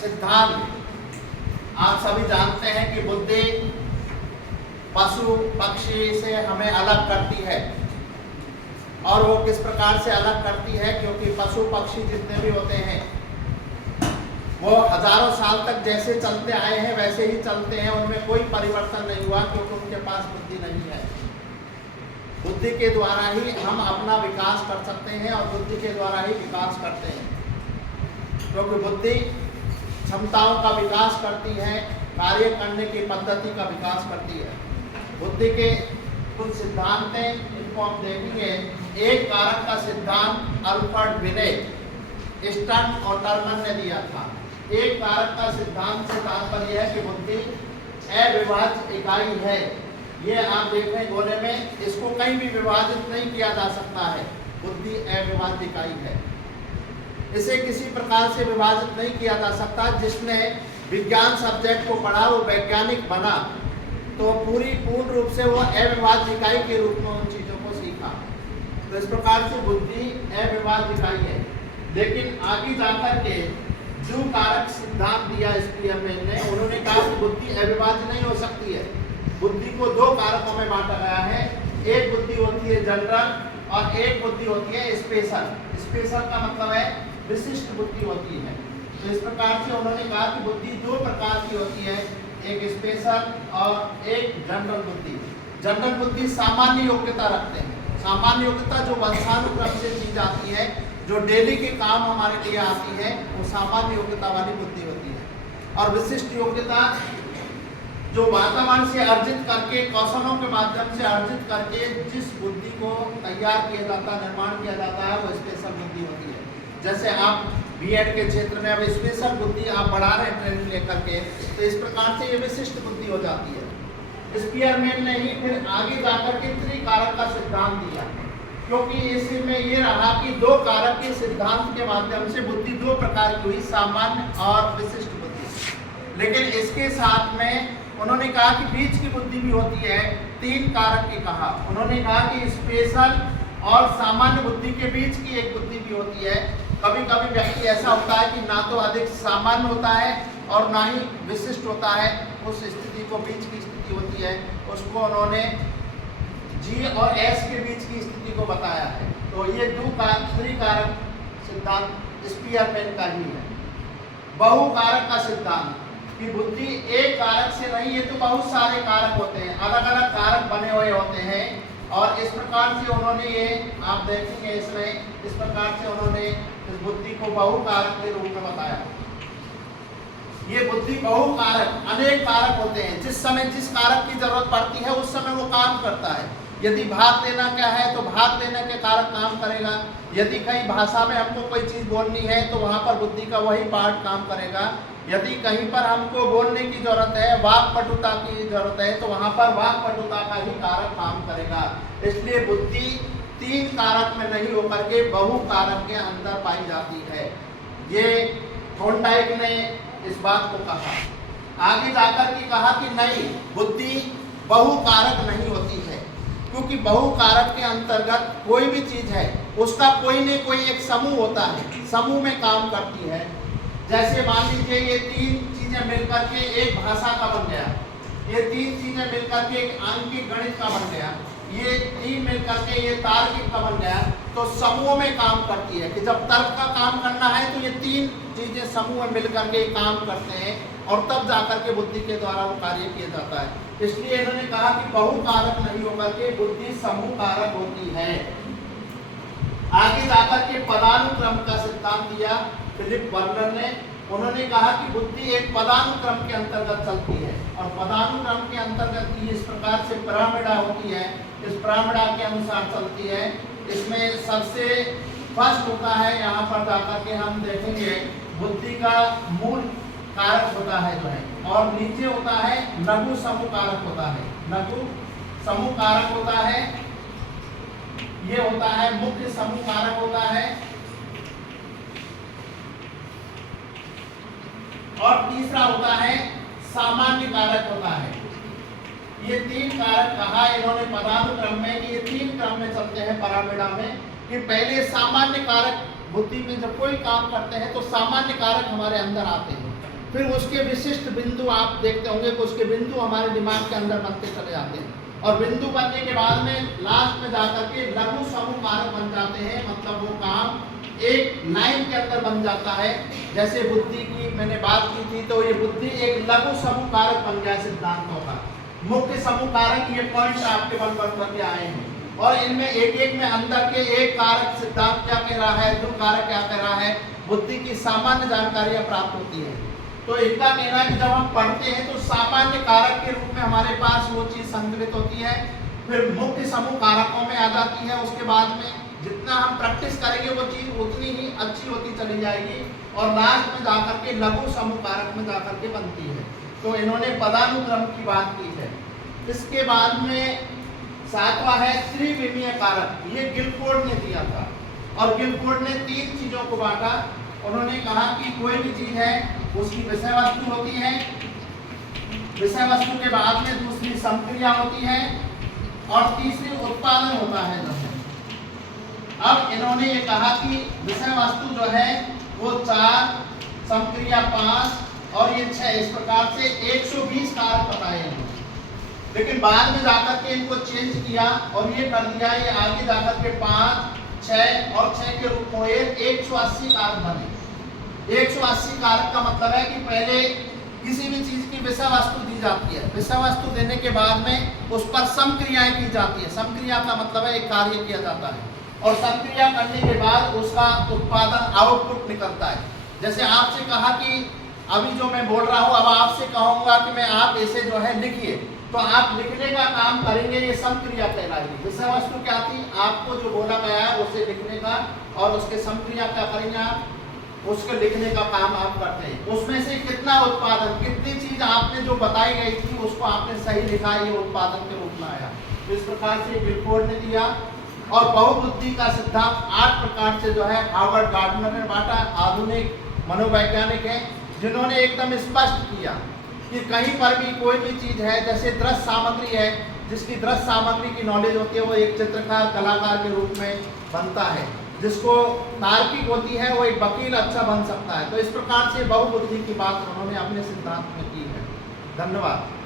सिद्धांत आप सभी जानते हैं कि बुद्धि पशु पक्षी से हमें अलग करती है। और वो किस प्रकार से अलग करती है, क्योंकि पशु पक्षी जितने भी होते हैं वो हजारों साल तक जैसे चलते आए हैं वैसे ही चलते हैं, उनमें कोई परिवर्तन नहीं हुआ, क्योंकि उनके पास बुद्धि नहीं है। बुद्धि के द्वारा ही हम अपना विकास कर सकते हैं और बुद्धि के द्वारा ही विकास करते हैं, क्योंकि बुद्धि क्षमताओं का विकास करती है, कार्य करने की पद्धति का विकास करती है। बुद्धि के कुछ सिद्धांत हैं, इनको हम देखेंगे। एक कारक का सिद्धांत अल्फ्रेड विने, स्टर्न और टर्मन ने दिया था। एक कारक का सिद्धांत से तात्पर्य है कि बुद्धि अविभाज्य इकाई है। ये आप देख रहे हैं गोले में, इसको कहीं भी विभाजित नहीं किया जा सकता है। बुद्धि अविभाज्य इकाई है, इसे किसी प्रकार से विभाजित नहीं किया जा सकता। जिसने विज्ञान सब्जेक्ट को पढ़ा वो वैज्ञानिक बना तो पूर्ण रूप से वो अविभाज्य इकाई के रूप में उन चीजों को सीखा। तो इस प्रकार से बुद्धि अविभाज्य इकाई है। लेकिन आगे जाकर के जो कारक सिद्धांत दिया स्पीयरमैन ने, उन्होंने कहा कि बुद्धि अविभाज्य नहीं हो सकती है। बुद्धि को दो कारकों में बांटा गया है। एक बुद्धि होती है जनरल और एक बुद्धि होती है स्पेशल। स्पेशल का मतलब है विशिष्ट बुद्धि होती है। तो इस प्रकार से उन्होंने कहा कि बुद्धि दो प्रकार की होती है, एक स्पेशल और एक जनरल बुद्धि। जनरल बुद्धि सामान्य योग्यता रखते हैं। सामान्य योग्यता जो वंशानुक्रम से चीज आती है, जो डेली के काम हमारे लिए आती है, वो सामान्य योग्यता वाली बुद्धि होती है। और विशिष्ट योग्यता जो वातावरण से अर्जित करके, कौशलों के माध्यम से अर्जित करके जिस बुद्धि को तैयार किया जाता है, निर्माण किया जाता है, वो स्पेशल बुद्धि होती है। जैसे आप बीएड के क्षेत्र में अब स्पेशल बुद्धि आप बढ़ा रहे हैं ट्रेनिंग लेकर के, तो इस प्रकार से ये विशिष्ट बुद्धि हो जाती है। स्पीयरमैन ने ही फिर आगे जाकर के त्रिकारक का सिद्धांत दिया, क्योंकि इसमें ये रहा कि दो कारक के सिद्धांत के माध्यम से बुद्धि दो प्रकार की हुई, सामान्य और विशिष्ट बुद्धि। लेकिन इसके साथ में उन्होंने कहा कि बीच की बुद्धि भी होती है। तीन कारक की कहा उन्होंने कहा कि स्पेशल और सामान्य बुद्धि के बीच की एक बुद्धि भी होती है। कभी कभी व्यक्ति ऐसा होता है कि ना तो अधिक सामान्य होता है और ना ही विशिष्ट होता है, उस स्थिति को बीच की स्थिति होती है, उसको उन्होंने जी और एस के बीच की स्थिति को बताया है। तो ये त्रिकारक सिद्धांत स्पीयरमैन का ही है। बहुकारक का सिद्धांत कि बुद्धि एक कारक से नहीं, ये तो बहुत सारे कारक होते हैं, अलग अलग कारक बने हुए होते हैं। और इस प्रकार से उन्होंने ये आप देखेंगे इसमें, इस प्रकार से उन्होंने इस बुद्धि को बहुकारक के रूप में बताया। ये बुद्धि बहुकारक, अनेक कारक होते हैं। जिस समय जिस कारक की जरूरत पड़ती है उस समय वो काम करता है। यदि भाग देना क्या है तो भाग देने के कारक काम करेगा। यदि कहीं भाषा में हमको कोई चीज बोलनी है तो वहां पर बुद्धि का वही पार्ट काम करेगा। यदि कहीं पर हमको बोलने की जरूरत है, वाक्पटुता की जरूरत है, तो वहां पर वाक्पटुता का ही कारक काम करेगा। इसलिए बुद्धि तीन कारक में नहीं होकर के बहुकारक के अंदर पाई जाती है। ये थॉर्नडाइक ने इस बात को कहा। आगे जाकर के कहा कि नहीं, बुद्धि बहुकारक नहीं होती है, क्योंकि बहुकारक के अंतर्गत कोई भी चीज है उसका कोई न कोई एक समूह होता है, समूह में काम करती है। जैसे मान लीजिए ये तीन चीजें मिलकर के एक भाषा का बन गया, ये तीन चीजें मिलकर के एक आंकिक गणित का बन गया, ये तीन मिलकर के ये तार्किक का बन गया। तो समूह में काम करती है कि जब तर्क का काम करना है तो ये तीन चीजें समूह में मिलकर के काम करते हैं और तब जाकर के बुद्धि के द्वारा वो कार्य किया जाता है। इसलिए इन्होंने कहा कि बहुकारक नहीं होकर के बुद्धि समूह कारक होती है। आगे जाकर के पदानुक्रम का सिद्धांत दिया फिलिप वर्नर ने। उन्होंने कहा कि बुद्धि एक पदानुक्रम के अंतर्गत चलती है और पदानुक्रम के अंतर्गत की इस प्रकार से पिरामिडा होती है, इस पिरामिडा के अनुसार चलती है। इसमें सबसे फर्स्ट होता है, यहाँ पर जाकर के हम देखेंगे बुद्धि का मूल कारक होता है जो है, और नीचे होता है लघु समूह कारक होता है। लघु समूह कारक होता है, ये होता है मुख्य समूह कारक होता है, और तीसरा होता है सामान्य कारक होता है। ये तीन कारक कहा इन्होंने पदानुक्रम में कि ये तीन क्रम में चलते हैं पिरामिडा में, कि पहले सामान्य कारक बुद्धि में जब कोई काम करते हैं तो सामान्य कारक हमारे अंदर आते हैं। फिर उसके विशिष्ट बिंदु आप देखते होंगे कि उसके बिंदु हमारे दिमाग के अंदर बनते चले जाते हैं, और बिंदु बनने के बाद में लास्ट में जाकर के लघु समूह कारक बन जाते हैं। मतलब वो काम एक लाइन के अंदर बन जाता है। जैसे बुद्धि की मैंने बात की थी, तो ये बुद्धि एक लघु समूह कारक बन गया सिद्धांतों का। मुख्य समूह कारक ये पॉइंट्स आपके बन करके आए हैं, और इनमें एक एक में अंदर के एक कारक सिद्धांत क्या कह रहा है, दो कारक क्या कह रहा है, बुद्धि की सामान्य जानकारियां प्राप्त होती है। तो इनका कहना है कि जब हम पढ़ते हैं तो सामान्य कारक के रूप में हमारे पास वो चीज संग्रहित होती है, फिर मुख्य समूह कारकों में आ जाती है। उसके बाद में जितना हम प्रैक्टिस करेंगे वो चीज उतनी ही अच्छी होती चली जाएगी, और लास्ट में जाकर के लघु समूह कारक में जाकर के बनती है। तो इन्होंने पदानुक्रम की बात की है। इसके बाद में सातवां है त्रिविमीय कारक। ये गिलफोर्ड ने दिया था, और गिलफोर्ड ने तीन चीजों को बांटा। उन्होंने कहा कि कोई भी चीज है उसकी विषय वस्तु होती है, विषय वस्तु के बाद में दूसरी संक्रिया होती है, और तीसरी उत्पादन होता है। अब इन्होंने ये कहा कि विषय वस्तु जो है वो 4, संक्रिया 5 और ये 6, इस प्रकार से 120 कारक बताए हैं। लेकिन बाद में जाकर के इनको चेंज किया और ये कर दिया, ये आगे जाकर के 5, 6 और 6 के रूप में 180 कारक बने। 180 कारक का मतलब है कि पहले किसी भी चीज की विषय वस्तु दी जाती है, विषय वस्तु देने के बाद में उस पर समक्रियाएं की जाती है। समक्रिया का मतलब है एक कार्य किया जाता है, और समक्रिया करने के बाद उसका उत्पादन आउटपुट निकलता है। जैसे आपसे कहा कि अभी जो मैं बोल रहा हूँ, अब आपसे कहूँगा कि मैं आप ऐसे जो है लिखिए, तो आप लिखने का काम करेंगे, ये समक्रिया कहलाएगी। विषय वस्तु क्या थी, आपको जो बोला गया है उसे लिखने का, और उसके समक्रिया क्या करेंगे आप, उसके लिखने का काम आप करते हैं। उसमें से कितना उत्पादन, कितनी चीज आपने जो बताई गई थी उसको आपने सही लिखा, ये उत्पादन के रूप में आया। तो इस प्रकार से गिलफोर्ड ने दिया। और बहुबुद्धि का सिद्धांत 8 प्रकार से जो है हार्वर्ड गार्डनर ने बांटा। आधुनिक मनोवैज्ञानिक हैं जिन्होंने एकदम स्पष्ट किया कि कहीं पर भी कोई भी चीज है, जैसे दृश्य सामग्री है, जिसकी दृश्य सामग्री की नॉलेज होती है वो एक चित्रकार कलाकार के रूप में बनता है। जिसको तार्किक होती है वो एक वकील अच्छा बन सकता है। तो इस प्रकार से बहुबुद्धि की बात उन्होंने अपने सिद्धांत में की है। धन्यवाद।